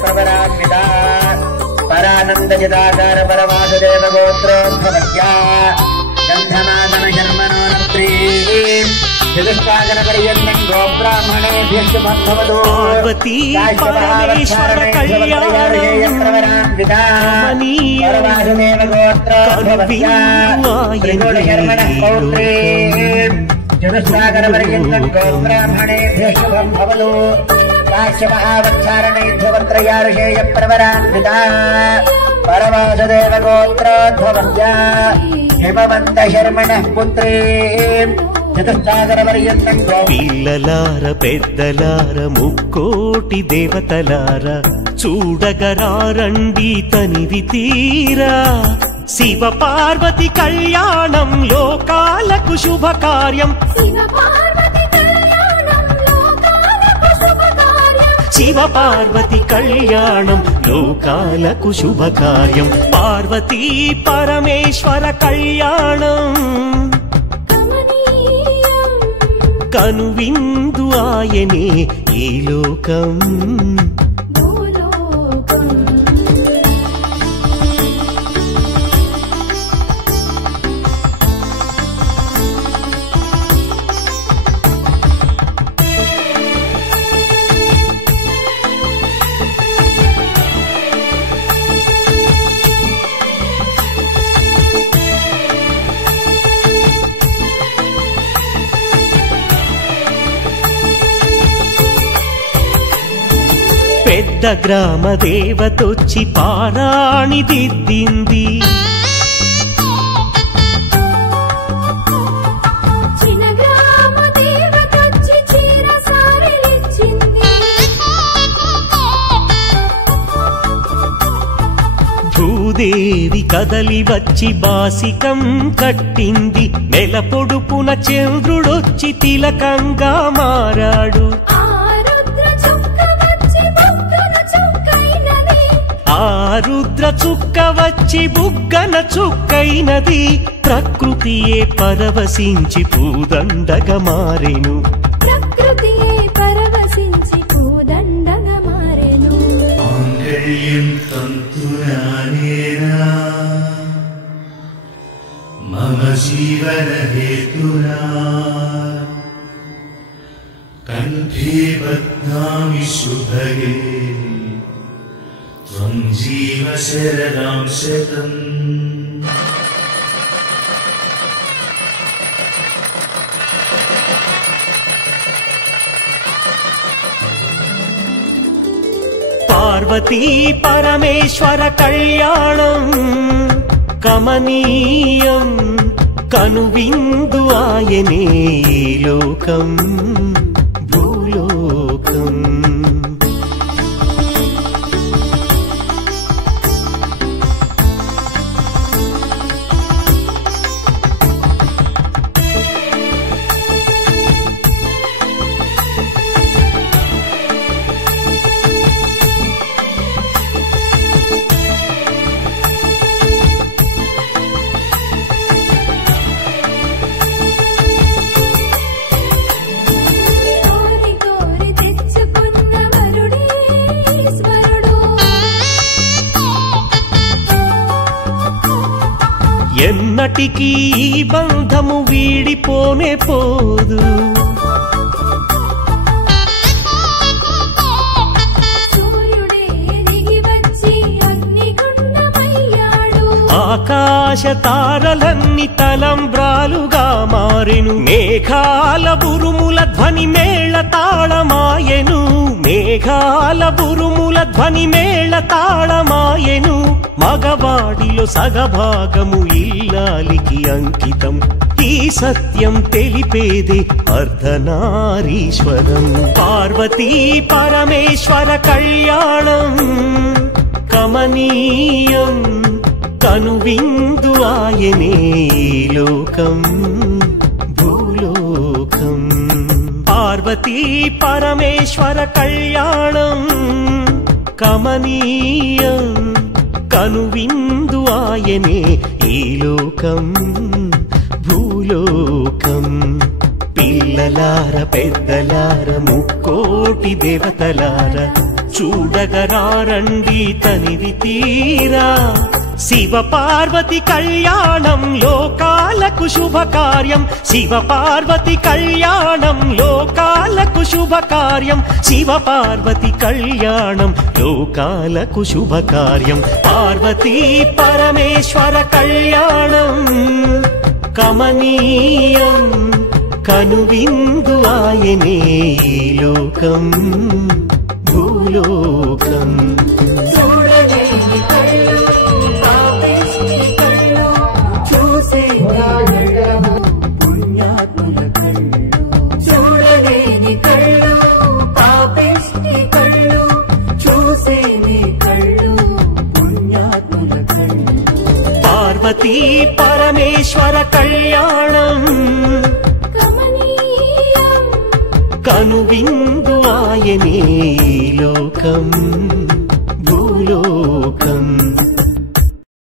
प्रवरान्विता परानन्दजदाकार परवासुदेव गोत्रोद्भवत्या गन्धमादन जन्मनोनत्री चतुष्पादनपर्यन्तं गोब्राह्मणेभ्यः शुभं भवतु। पार्वती परमेश्वर कल्याणं प्रवरान्विता परवासुदेव गोत्रोद्भवत्या त्रिगुणशर्मणः पौत्री चतुष्पादनपर्यन्तं गोब्राह्मणेभ्यः शुभं भवतु। काश्यमहावत्सारणैध्वत्रयार्षेय प्रवरान्विता परवासुदेव गोत्रोद्भवत्या हिमवन्तशर्मणः पुत्री चतुष्सागरपर्यन्तं పిల్లలార పెద్దలార ముక్కోటి దేవతలార చూడగరారండి తనివి తీరా శివ పార్వతి కళ్యాణం లోకాలకు శుభకార్యం శివ పార్వతి కళ్యాణం లోకాలకు శుభకార్యం పార్వతీ పరమేశ్వర కళ్యాణం కనువిందు ఆయనే ఈ లోకం పెద్ద గ్రామ దేవతొచ్చి పారాణి దిద్దింది భూదేవి కదలి వచ్చి బాసికం కట్టింది నెల పొడుపున చంద్రుడొచ్చి తిలకంగా మారాడు ఆ రుద్ర చుక్క వచ్చి బుగ్గన చుక్కైనది ప్రకృతియే పరవశించి పూదండగా మారెను మాంగళ్యం తంతునానేనా మమ జీవన హేతునా కంఠే బధ్నామి శుభగే త్వం జీవ శరదాం శతం పార్వతీ పరమేశ్వర కళ్యాణం కమనీయం కనువిందు ఆయనే ఈ లోకం భూలోకం ఎన్నటికీ ఈ బంధము వీడిపోనే పోదు ఆకాశ తారలన్నీ తలంబ్రాలుగా మారెను మేఘాల బురుముల ధ్వని మేళ తాళమాయెను మేఘాల బురుముల ధ్వని మేళ తాళమాయెను మగవాడిలో సగభాగము ఇల్లాలికి అంకితం ఈ సత్యం తెలిపేదే అర్ధనారీశ్వరం పార్వతీ పరమేశ్వర కళ్యాణం కమనీయం కనువిందు ఆయనే ఈ లోకం భూలోకం పార్వతీ పరమేశ్వర కళ్యాణం కమనీయం కనువిందు ఆయనే ఈ లోకం భూలోకం పిల్లలార పెద్దలార ముక్కోటి దేవతలార చూడగరారండి తనివి తీరా శివ పార్వతి కళ్యాణం లోకాలకు శుభకార్యం శివ పార్వతి కళ్యాణం లోకాలకు శుభకార్యం శివ పార్వతి కళ్యాణం లోకాలకు శుభకార్యం పార్వతీ పరమేశ్వర కళ్యాణం కమనీయం కనువిందు ఆయనే ఈ లోకం భూలోకం పార్వతీ పరమేశ్వర కళ్యాణం కనువిందు ఆయనే ఈ లోకం